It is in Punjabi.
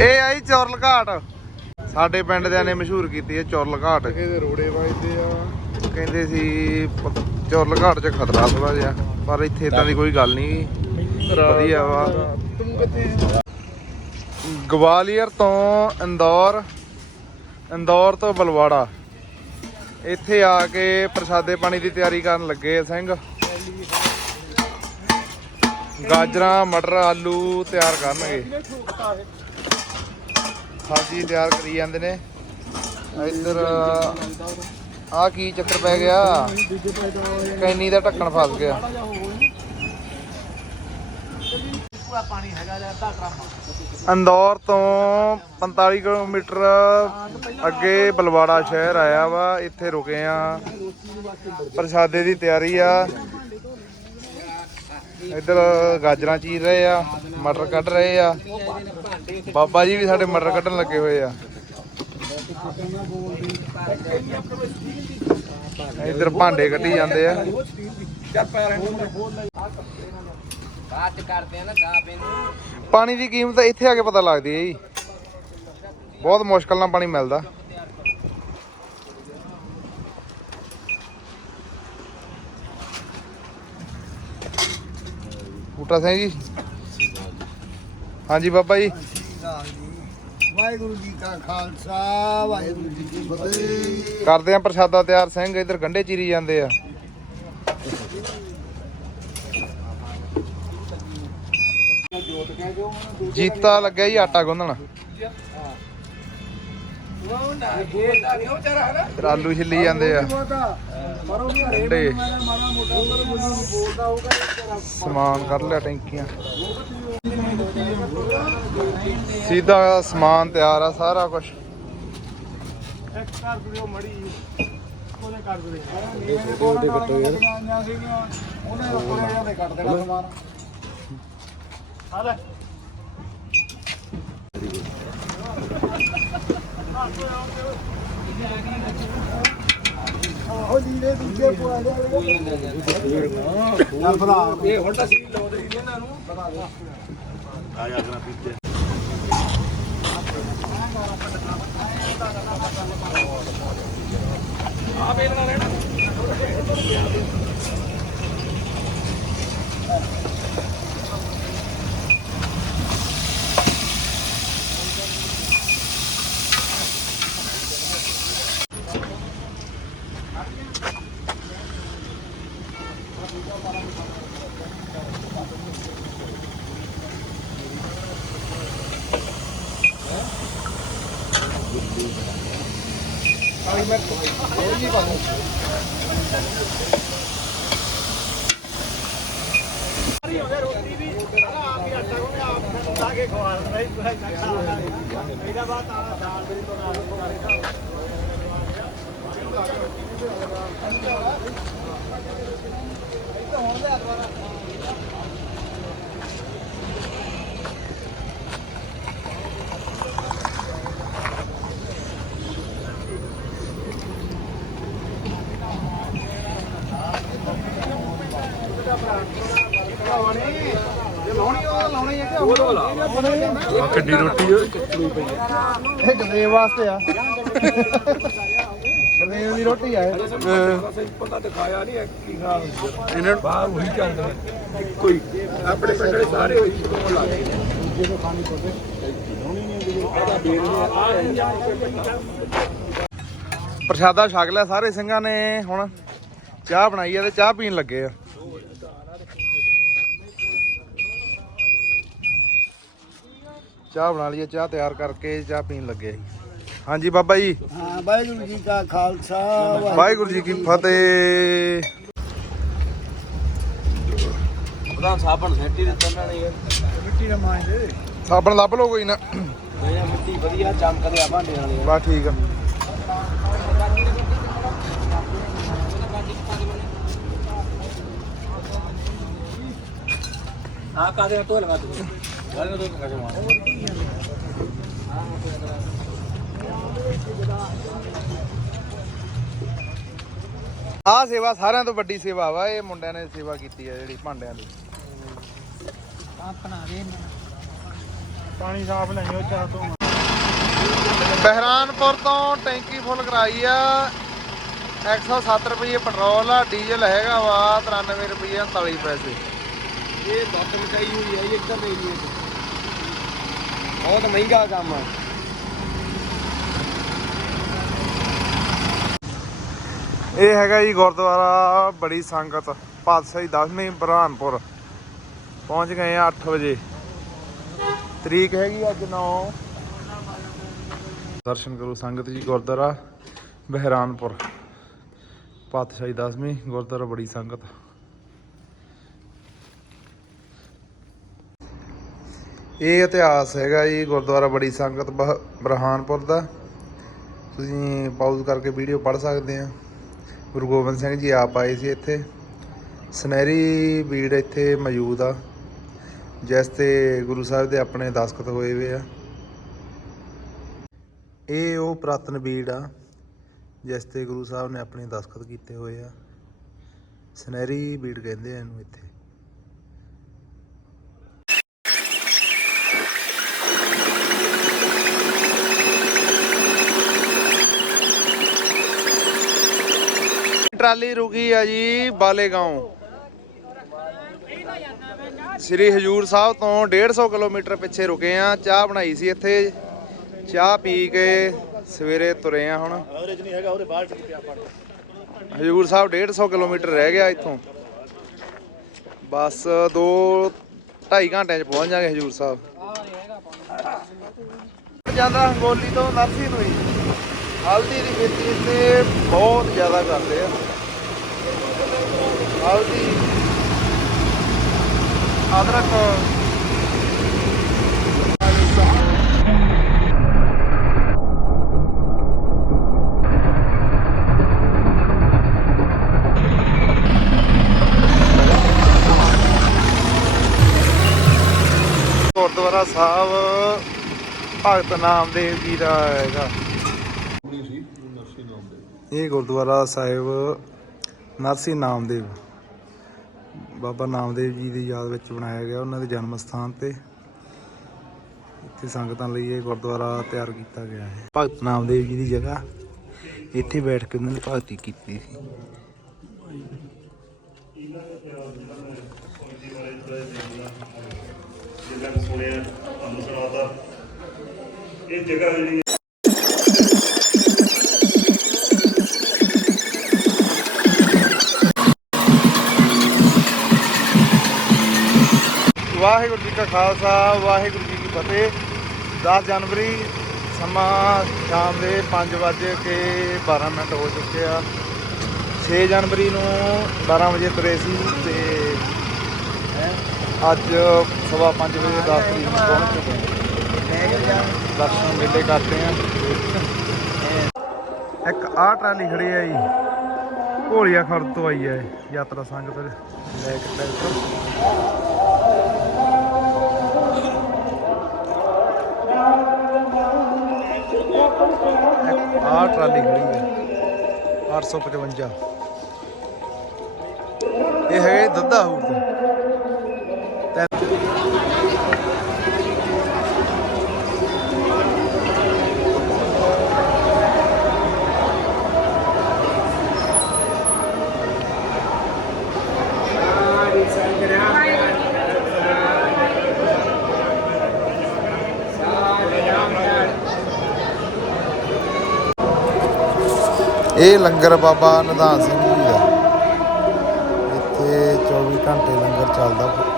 ਇਹ ਆਈ ਚੌਰਲ ਘਾਟ। ਸਾਡੇ ਪਿੰਡ ਦਿਆਂ ਨੇ ਮਸ਼ਹੂਰ ਕੀਤੀ ਹੈ ਚੌਰਲ ਘਾਟ। ਇਹਦੇ ਰੋੜੇ ਵੱਜਦੇ ਆ। ਕਹਿੰਦੇ ਸੀ ਚੌਰਲ ਘਾਟ 'ਚ ਖਤਰਾ ਥੋੜਾ ਜਿਹਾ ਪਰ ਇੱਥੇ ਇਦਾਂ ਦੀ ਕੋਈ ਗੱਲ ਨਹੀਂ। ਵਧੀਆ ਵਾ। ਤੂੰ ਕਿੱਥੇ ਗਵਾਲੀਅਰ ਤੋਂ ਇੰਦੌਰ ਇੰਦੌਰ ਤੋਂ ਬਲਵਾੜਾ। ਇੱਥੇ ਆ ਕੇ ਪ੍ਰਸ਼ਾਦੇ ਪਾਣੀ ਦੀ ਤਿਆਰੀ ਕਰਨ ਲੱਗੇ ਆ ਸਿੰਘ। ਗਾਜਰਾਂ ਮਟਰ ਆਲੂ ਤਿਆਰ ਕਰਨਗੇ। ਸਬਜ਼ੀ ਤਿਆਰ ਕਰੀ ਜਾਂਦੇ ਨੇ। ਇੱਧਰ ਆ ਕੀ ਚੱਕਰ ਪੈ ਗਿਆ? ਕੈਨੀ ਦਾ ਢੱਕਣ ਫਸ ਗਿਆ। ਇੰਦੌਰ ਤੋਂ 45 ਕਿਲੋਮੀਟਰ ਅੱਗੇ ਬਲਵਾੜਾ ਸ਼ਹਿਰ ਆਇਆ ਵਾ। ਇੱਥੇ ਰੁਕੇ ਆ। ਪ੍ਰਸ਼ਾਦੇ ਦੀ ਤਿਆਰੀ ਆ। ਇੱਧਰ ਗਾਜਰਾਂ ਚੀਰ ਰਹੇ ਆ ਮਟਰ ਕੱਢ ਰਹੇ ਆ। ਬਾਬਾ ਜੀ ਵੀ ਸਾਡੇ ਮਟਰ ਕੱਢਣ ਲੱਗੇ ਹੋਏ ਆ। ਇੱਧਰ ਭਾਂਡੇ ਕੱਢੀ ਜਾਂਦੇ ਆ। ਪਾਣੀ। ਦੀ ਕੀਮਤ ਇੱਥੇ ਆ ਕੇ ਪਤਾ ਲੱਗਦੀ ਹੈ ਜੀ। ਬਹੁਤ ਮੁਸ਼ਕਲ ਨਾਲ ਪਾਣੀ ਮਿਲਦਾ। ਬੂਟਾ ਸਿੰਘ ਜੀ। ਹਾਂਜੀ ਬਾਬਾ ਜੀ। ਵਾਹਿਗੁਰੂ ਜੀ ਕਾ ਖਾਲਸਾ ਵਾਹਿਗੁਰੂ ਜੀ ਕੀ ਫਤਿਹ ਕਰਦੇ ਆ ਪ੍ਰਸ਼ਾਦਾ ਤਿਆਰ ਸਿੰਘ, ਇੱਧਰ ਗੰਢੇ ਚੀਰੀ ਜਾਂਦੇ ਆ। ਜੀਤਾ ਲੱਗਿਆ ਜੀ ਆਟਾ ਗੁੰਨਣ। ਇੱਧਰ ਆਲੂ ਛਿੱਲੀ ਜਾਂਦੇ ਆ। ਗੰਢੇ ਸਮਾਨ ਕਰ ਲਿਆ ਟੈਂਕੀਆਂ। ਸਿੱਧਾ ਸਮਾਨ ਤਿਆਰ ਆ ਸਾਰਾ ਕੁਝ ਇੱਕ ਕਰ ਦਿਓ ਮੜੀ ਉਹਨੇ ਕਰ ਦਿਓ ਉਹਦੇ ਕੱਟੋ ਯਾਰ ਉਹਨੇ ਉੱਪਰ ਜਾਂਦੇ ਕੱਟ ਦੇਣਾ ਸਮਾਨ ਆ ਲੈ ਉਹ ਲੀੜੇ ਦੂਜੇ ਪਵਾ ਲਿਆ ਚੱਲ ਭਰਾ ਇਹ ਹੁਣ ਤਾਂ ਸੀ ਲਾਉਂਦੇ ਇਹਨਾਂ ਨੂੰ ਆਈ ਮੈਂ ਕੋਈ ਨਹੀਂ ਪਾਉਂਦਾ ਸਾਰੀ ਹੋ ਗਿਆ ਰੋਟੀ ਵੀ ਆਪ ਹੀ ਆਟਾ ਗੁੰਨ ਆਪ ਲਾ ਕੇ ਖਵਾ ਦਿੰਦਾ ਜੀ ਪੂਰਾ ਇੰਨਾ ਖਾ ਲੈਂਦਾ ਇਹਦਾ ਬਾਅਦ ਆਲਾ ਦਾਲ ਮੇਰੀ ਤੋਂ ਨਾਲ ਖਵਾ ਲੈਂਦਾ ਕਿੱਡੀ ਰੋਟੀ ਇਹ ਗਰੇਵ ਵਾਸਤੇ ਆ। ਗਰੇਵ ਦੀ ਰੋਟੀ ਆ। ਇਹ ਪਤਾ ਦਿਖਾਇਆ ਨਹੀਂ ਕੀ ਖਾ ਇਹਨਾਂ ਨੂੰ ਬਾਹਰ ਉਹੀ ਚੱਲਦੇ। ਨੇ ਕੋਈ ਆਪਣੇ ਪਿੰਡ ਦੇ ਸਾਰੇ ਹੋਈ ਕੋਲ ਲਾ ਗਏ ਪ੍ਰਸ਼ਾਦਾ ਛਕ ਲਿਆ ਸਾਰੇ ਸਿੰਘਾਂ ਨੇ ਹੁਣ ਚਾਹ ਬਣਾਈ ਆ ਤੇ ਚਾਹ ਪੀਣ ਲੱਗੇ ਆ। ਚਾਹ ਬਣਾ ਲਈਏ ਚਾਹ ਤਿਆਰ ਕਰਕੇ ਚਾਹ ਪੀਣ ਲੱਗੇ ਆ। ਜੀ ਹਾਂਜੀ ਬਾਬਾ ਜੀ। ਹਾਂ ਵਾਹਿਗੁਰੂ ਜੀ ਕਾ ਖਾਲਸਾ ਵਾਹਿਗੁਰੂ ਜੀ ਕੀ ਫਤਿਹ। ਪ੍ਰਧਾਨ ਸਾਬਣ ਸੈੱਟੀ ਦਿੱਤਾ ਨੇ। ਯਾਰ ਮਿੱਟੀ ਦਾ ਮਾਂਜ। ਦੇ ਸਾਬਣ ਲੱਭ ਲਓ ਕੋਈ ਨਾ। ਇਹ ਮਿੱਟੀ ਵਧੀਆ ਚਮਕਦੇ ਆ ਭਾਂਡੇ ਵਾਲੇ। ਬਸ ਠੀਕ ਆ। ਆ ਕਾਦੇ ਢੋਲ ਲਗਾ ਤੂੰ ਗੱਲ ਤੋਂ ਕਾ ਜਮਾ ਆਹ ਸੇਵਾ ਸਾਰਿਆਂ ਤੋਂ ਵੱਡੀ ਸੇਵਾ ਵਾ ਇਹ ਮੁੰਡਿਆਂ ਨੇ ਸੇਵਾ ਕੀਤੀ ਹੈ ਜਿਹੜੀ ਭਾਂਡਿਆਂ ਦੀ। ਆਪਣਾ ਪਾਣੀ ਸਾਫ਼ ਲੈਣੋ ਚਾਹ ਤੋਂ ਬਹਿਰਾਨਪੁਰ ਤੋਂ ਟੈਂਕੀ ਫੁੱਲ ਕਰਾਈ ਆ। 107 ਰੁਪਏ ਪੈਟਰੋਲ ਆ ਡੀਜ਼ਲ ਹੈਗਾ ਵਾ 93 ਰੁਪਏ 39 ਪੈਸੇ। ਇਹ ਦੱਤ ਮਚਾਈ ਹੋਈ ਹੈ ਇੱਧਰ ਦੇ ਏਰੀਏ 'ਚ ਬਹੁਤ ਮਹਿੰਗਾ ਕੰਮ ਆ। ਇਹ ਹੈਗਾ ਜੀ ਗੁਰਦੁਆਰਾ ਬੜੀ ਸੰਗਤ, ਪਾਤਸ਼ਾਹੀ 10ਵੀਂ ਬਰਹਾਨਪੁਰ। ਪਹੁੰਚ ਗਏ ਆ 8 ਵਜੇ। ਤਰੀਕ ਹੈਗੀ ਅੱਜ 9 ਦਰਸ਼ਨ ਕਰੋ ਸੰਗਤ ਜੀ, ਗੁਰਦੁਆਰਾ ਬਹਿਰਾਨਪੁਰ। ਪਾਤਸ਼ਾਹੀ 10ਵੀਂ ਗੁਰਦੁਆਰਾ ਬੜੀ ਸੰਗਤ। ਇਹ ਇਤਿਹਾਸ ਹੈਗਾ ਜੀ, ਗੁਰਦੁਆਰਾ ਬੜੀ ਸੰਗਤ ਬਹ- ਬਰਹਾਨਪੁਰ ਦਾ। ਤੁਸੀਂ ਪਾਊਜ਼ ਕਰਕੇ ਵੀਡੀਓ ਪੜ੍ਹ ਸਕਦੇ ਆ। ਗੁਰੂ ਗੋਬਿੰਦ ਸਿੰਘ ਜੀ ਆਪ ਆਏ ਸੀ ਇੱਥੇ। ਸੁਨਹਿਰੀ ਬੀੜ ਇੱਥੇ ਮੌਜੂਦ ਆ, ਜਿਸ ਤੇ ਗੁਰੂ ਸਾਹਿਬ ਦੇ ਆਪਣੇ ਦਸਖਤ ਹੋਏ ਹੋਏ ਆ। ਇਹ ਉਹ ਪ੍ਰਾਤਨ ਬੀੜ ਆ, ਜਿਸ ਤੇ ਗੁਰੂ ਸਾਹਿਬ ਨੇ ਆਪਣੇ ਦਸਖਤ ਕੀਤੇ ਹੋਏ ਆ। ਸੁਨਹਿਰੀ ਬੀੜ ਕਹਿੰਦੇ ਆ ਇਹਨੂੰ ਇੱਥੇ। ਟਰਾਲੀ ਰੁਕੀ ਆ ਜੀ ਬਾਲੇਗਾਉਂ। ਸ੍ਰੀ ਹਜੂਰ ਸਾਹਿਬ ਤੋਂ 150 ਕਿਲੋਮੀਟਰ ਪਿੱਛੇ ਰੁਕੇ ਆ ਚਾਹ ਬਣਾਈ ਸੀ ਇੱਥੇ। ਚਾਹ ਪੀ ਕੇ ਸਵੇਰੇ ਤੁਰੇ ਆ ਹੁਣ। ਹਜੂਰ ਸਾਹਿਬ 150 ਕਿਲੋਮੀਟਰ ਰਹਿ ਗਿਆ ਇੱਥੋਂ। ਬਸ 2 2.5 ਘੰਟਿਆਂ 'ਚ ਪਹੁੰਚ ਜਾਾਂਗੇ ਹਜੂਰ ਸਾਹਿਬ। ਜਾਂਦਾ ਹੰਗੋਲੀ ਤੋਂ ਨਰਸੀ ਨੂੰ ਹੀ। ਹਲਦੀ ਦੀ ਖੇਤੀ ਇੱਥੇ ਬਹੁਤ ਜ਼ਿਆਦਾ ਕਰਦੇ ਆ। ਹਲਦੀ, ਅਦਰਕ। ਗੁਰਦੁਆਰਾ ਸਾਹਿਬ ਭਗਤ ਨਾਮਦੇਵ ਜੀ ਦਾ ਹੈਗਾ। ਇਹ ਗੁਰਦੁਆਰਾ ਸਾਹਿਬ ਨਰਸੀ ਨਾਮਦੇਵ, ਬਾਬਾ ਨਾਮਦੇਵ ਜੀ ਦੀ ਯਾਦ ਵਿੱਚ ਬਣਾਇਆ ਗਿਆ, ਉਹਨਾਂ ਦੇ ਜਨਮ ਸਥਾਨ ਤੇ। ਇੱਥੇ ਸੰਗਤਾਂ ਲਈ ਇਹ ਗੁਰਦੁਆਰਾ ਤਿਆਰ ਕੀਤਾ ਗਿਆ ਹੈ। ਭਗਤ ਨਾਮਦੇਵ ਜੀ ਦੀ ਜਗ੍ਹਾ, ਇੱਥੇ ਬੈਠ ਕੇ ਉਹਨਾਂ ਨੇ ਭਗਤੀ ਕੀਤੀ ਸੀ। ਜਿੰਨਾ ਸੁਣਿਆ ਤੁਹਾਨੂੰ ਇਹ ਜਗ੍ਹਾ ਜਿਹੜੀ ਵਾਹਿਗੁਰੂ ਜੀ ਕਾ ਖਾਲਸਾ, ਵਾਹਿਗੁਰੂ ਜੀ ਕੀ ਫਤਿਹ। 10 ਜਨਵਰੀ, ਸਮਾਂ ਸ਼ਾਮ ਦੇ 5 ਵਜੇ ਕੇ 12 ਮਿੰਟ ਹੋ ਚੁੱਕੇ ਆ। 6 ਜਨਵਰੀ ਨੂੰ 12 ਵਜੇ ਤੁਰੇ ਸੀ ਤੇ ਅੱਜ ਸਵਾ 5 ਵਜੇ 10 ਤਰੀਕ ਨੂੰ ਪਹੁੰਚ ਚੁੱਕੇ ਹਾਂ ਦਰਸ਼ਨ ਮੇਲੇ ਕਰਦੇ ਆ। ਇੱਕ ਆਹ ਟਰਾਲੀ ਖੜੀ ਆ ਜੀ। ਘੋਲੀਆ ਖੜ ਤੋਂ ਆਈ ਹੈ ਯਾਤਰਾ ਸੰਗਤ ਲੈ ਕੇ ਟਰੈਕਟਰ ਆਹ ਟਰਾਲੀ ਖੜੀ ਹੈ। 855 ਇਹ ਹੈਗੇ ਦੱਦਾ ਹੂਰ ਤੋਂ। ਇਹ ਲੰਗਰ ਬਾਬਾ ਨਿਧਾਨ ਸਿੰਘ ਜੀ ਦਾ। ਇੱਥੇ 24 ਘੰਟੇ ਲੰਗਰ ਚੱਲਦਾ।